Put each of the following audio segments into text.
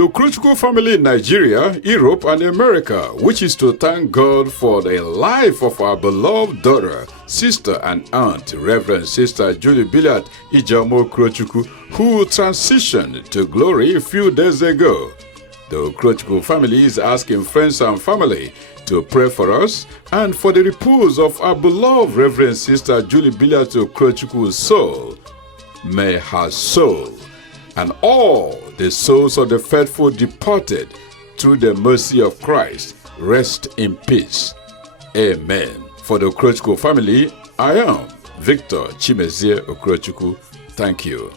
the Okrochukwu family in Nigeria, Europe, and America wishes to thank God for the life of our beloved daughter, sister, and aunt, Reverend Sister Julie Billiard Ijeoma Okrochukwu, who transitioned to glory a few days ago. The Okrochukwu family is asking friends and family to pray for us and for the repose of our beloved Reverend Sister Julie Billiard Okrochukwu's soul. May her soul and all the souls of the faithful departed through the mercy of Christ rest in peace. Amen. For the Okrochukwu family, I am Victor Chimezie Okrochukwu. Thank you.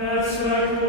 Let's